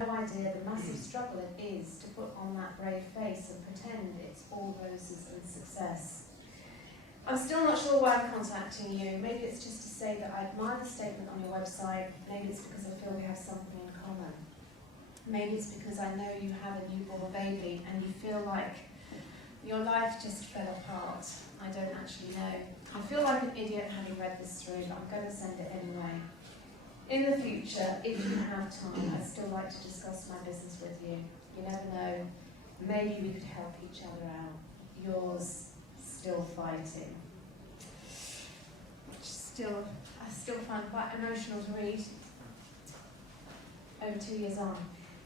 no idea the massive struggle it is to put on that brave face and pretend it's all roses and success. I'm still not sure why I'm contacting you. Maybe it's just to say that I admire the statement on your website. Maybe it's because I feel we have something in common. Maybe it's because I know you have a newborn baby and you feel like your life just fell apart. I don't actually know. I feel like an idiot having read this through, but I'm going to send it anyway. In the future, if you have time, I'd still like to discuss my business with you. You never know. Maybe we could help each other out. Yours, Still Fighting. Which I still find quite emotional to read over 2 years on.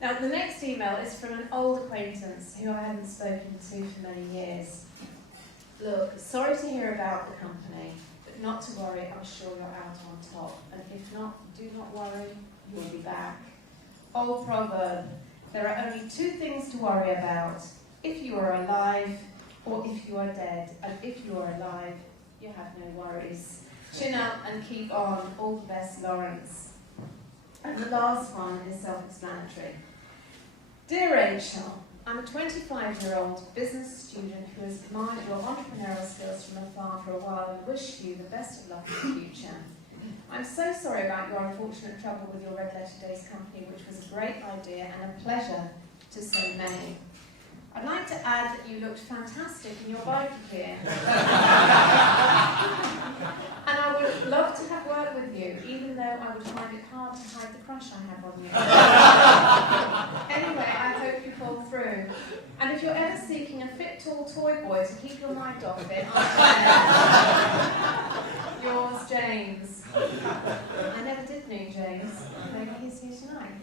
Now, the next email is from an old acquaintance who I hadn't spoken to for many years. Look, sorry to hear about the company, but not to worry, I'm sure you're out on top. And if not, do not worry, you'll be back. Old proverb, there are only two things to worry about. If you are alive, or if you are dead. And if you are alive, you have no worries. Chin up and keep on. All the best, Lawrence. And the last one is self-explanatory. Dear Rachel, I'm a 25-year-old business student who has admired your entrepreneurial skills from afar for a while and wish you the best of luck in the future. I'm so sorry about your unfortunate trouble with your Red Letter Days company, which was a great idea and a pleasure to so many. I'd like to add that you looked fantastic in your bike gear. And I would love to have worked with you, even though I would find it hard to hide the crush I have on you. Anyway, I hope you pull through. And if you're ever seeking a fit, tall toy boy to keep your mind off it, I'm there. Yours, James. I never did know James. Maybe he's here tonight.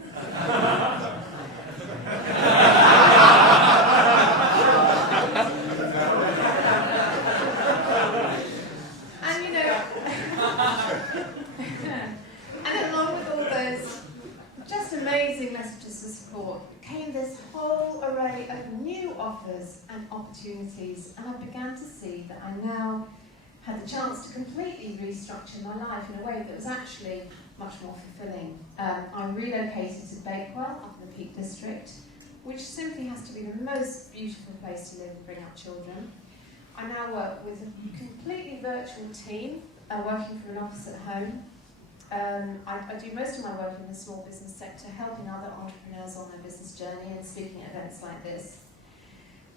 And along with all those just amazing messages of support came this whole array of new offers and opportunities, and I began to see that I now had the chance to completely restructure my life in a way that was actually much more fulfilling. I relocated to Bakewell up in the Peak District, which simply has to be the most beautiful place to live and bring up children. I now work with a completely virtual team, working from an office at home. I do most of my work in the small business sector, helping other entrepreneurs on their business journey and speaking at events like this.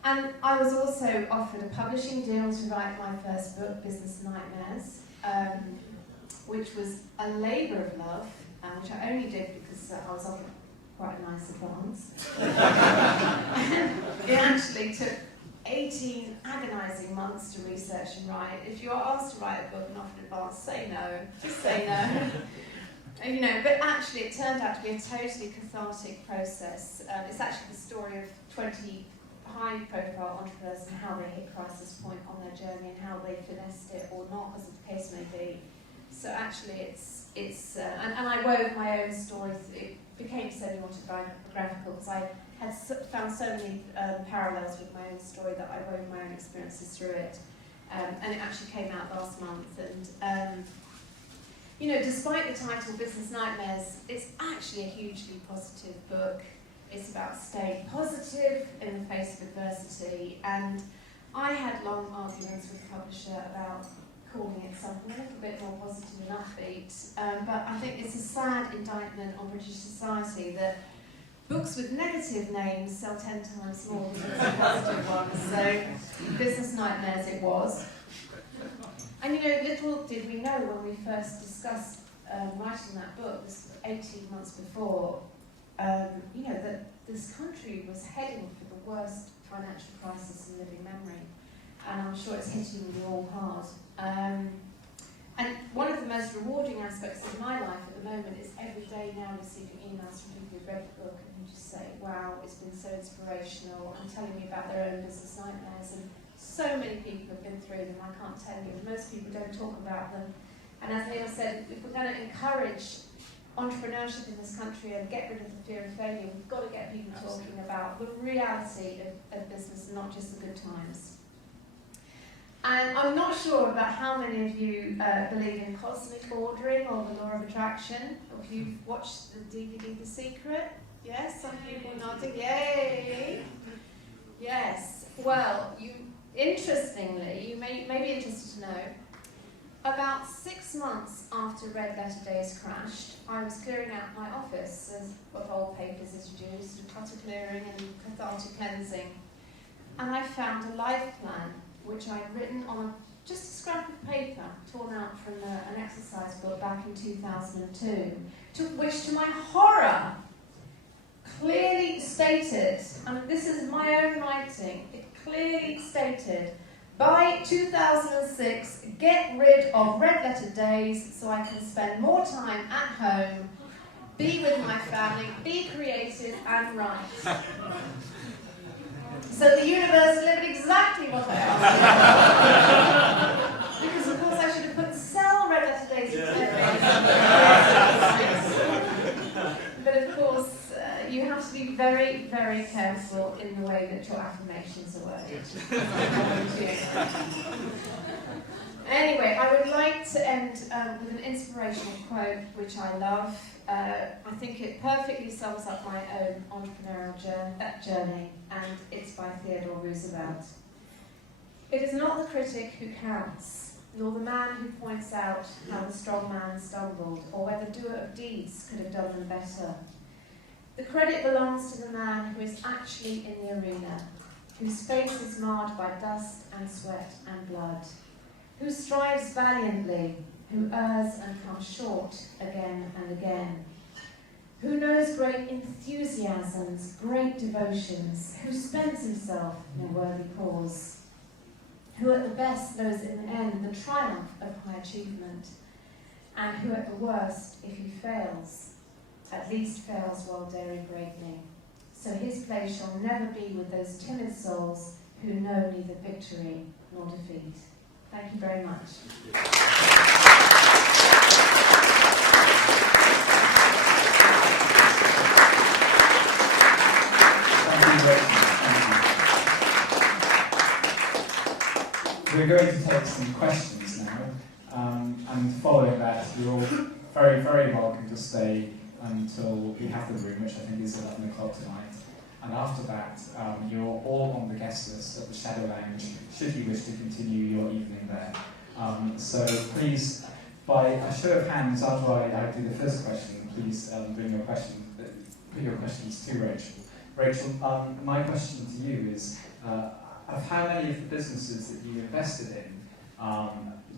And I was also offered a publishing deal to write my first book, Business Nightmares, which was a labour of love, which I only did because I was offered quite a nice advance. It actually took 18 agonising months to research and write. If you are asked to write a book and offered advance, say no. Just say no. You know, but actually it turned out to be a totally cathartic process. It's actually the story of 20 high-profile entrepreneurs and how they hit crisis point on their journey and how they finessed it or not, as the case may be. So actually it's and I wove my own stories. It became semi-autobiographical because I had found so many parallels with my own story that I wove my own experiences through it. And it actually came out last month. And, you know, despite the title Business Nightmares, it's actually a hugely positive book. It's about staying positive in the face of adversity. And I had long arguments with the publisher about calling it something a little bit more positive and upbeat. But I think it's a sad indictment on British society that books with negative names sell 10 times more than the positive ones. So, Business Nightmares it was. And you know, little did we know when we first discussed writing that book, this was 18 months before, you know, that this country was heading for the worst financial crisis in living memory. And I'm sure it's hitting you all hard. And one of the most rewarding aspects of my life at the moment is every day now receiving emails from people who've read the book and who just say, wow, it's been so inspirational, and telling me about their own business nightmares. And so many people have been through them, I can't tell you. Most people don't talk about them. And as Neil said, if we're going to encourage entrepreneurship in this country and get rid of the fear of failure, we've got to get people talking about the reality of business and not just the good times. And I'm not sure about how many of you believe in cosmic ordering or the law of attraction, or if you've watched the DVD The Secret. Yes, some people nodding. Yay! Yes. Well, interestingly, you may be interested to know, about 6 months after Red Letter Days crashed, I was clearing out my office, as what old papers as you do, sort of clutter clearing and cathartic cleansing. And I found a life plan, which I'd written on just a scrap of paper, torn out from an exercise book back in 2002, which to my horror clearly stated, and this is my own writing, it clearly stated, by 2006, get rid of Red Letter Days so I can spend more time at home, be with my family, be creative and write. So the universe delivered exactly what I asked. Because of course I should have put sell Red Letter Days instead. But of course, you have to be very, very careful in the way that your affirmations are worded. Anyway, I would like to end with an inspirational quote, which I love. I think it perfectly sums up my own entrepreneurial journey, and it's by Theodore Roosevelt. It is not the critic who counts, nor the man who points out how the strong man stumbled, or whether the doer of deeds could have done them better. The credit belongs to the man who is actually in the arena, whose face is marred by dust and sweat and blood, who strives valiantly, who errs and comes short again and again, who knows great enthusiasms, great devotions, who spends himself in a worthy cause, who at the best knows in the end the triumph of high achievement, and who at the worst, if he fails, at least fails while daring greatly. So his place shall never be with those timid souls who know neither victory nor defeat. Thank you very much. We're going to take some questions now, and following that, you're all very, very welcome to stay until we have the room, which I think is 11 o'clock tonight. And after that, you're all on the guest list at the Shadow Lounge, should you wish to continue your evening there. So please, by a show of hands, after I do the first question, please put your questions to Rachel. Rachel, my question to you is, of how many of the businesses that you invested in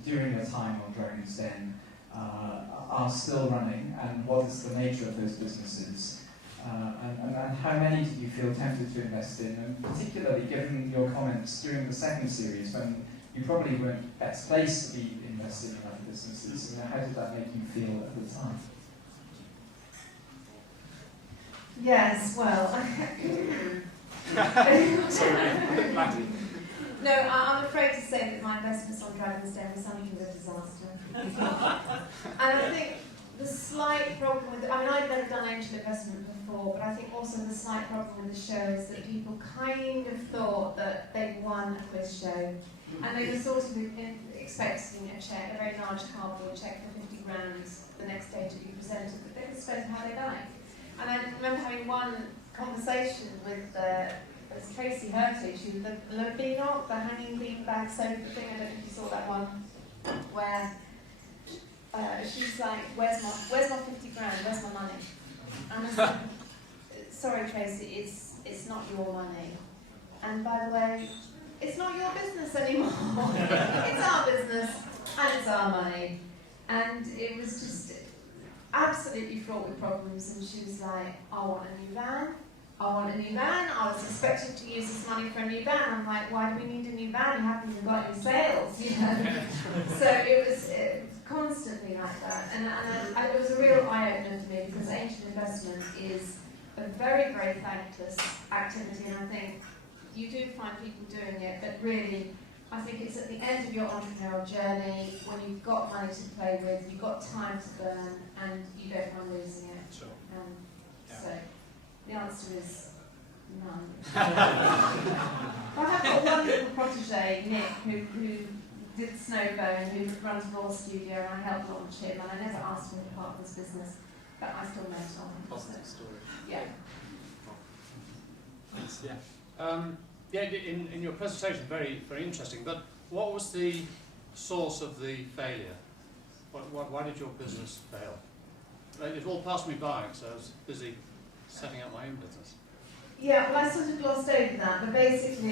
during your time on Dragon's Den are still running, and what is the nature of those businesses? And how many do you feel tempted to invest in? And particularly given your comments during the second series, when you probably weren't best placed to be investing in other businesses, how did that make you feel at the time? Yes, well, no, I'm afraid to say that my investments on Dragon's Den were something of a disaster. And I think the slight problem with, I'd never done angel investment before, but I think also the slight problem with the show is that people kind of thought that they'd won a quiz show, and they were sort of expecting a check, a very large cardboard check for 50 grand the next day to be presented, but they could spend how they like. And I remember having one conversation with Tracy Heritage, who the beanock, the hanging beanbag sofa thing, I don't know if you saw that one, where she's like, where's my 50 grand, where's my money? And I said, sorry Tracy, it's not your money. And by the way, it's not your business anymore. It's our business, and it's our money. And it was just absolutely fraught with problems, and she was like, I want a new van. I was expecting to use this money for a new van. I'm like, why do we need a new van? You haven't even got any sales, you know. So it was constantly like that, and it was a real eye-opener to me, because angel investment is a very, very thankless activity, and I think you do find people doing it, but really, I think it's at the end of your entrepreneurial journey, when you've got money to play with, you've got time to burn, and you don't mind losing it. Sure. So the answer is none. I have got a wonderful protege, Nick, who did Snowbone, who runs Raw Studio, and I helped launch him, and I never asked him to be part of this business, but I still met on him. Positive story. Yeah. Yeah, in your presentation, very interesting. But what was the source of the failure? Why did your business fail? It all passed me by, so I was busy setting up my own business. Yeah, well, I sort of glossed over that, but basically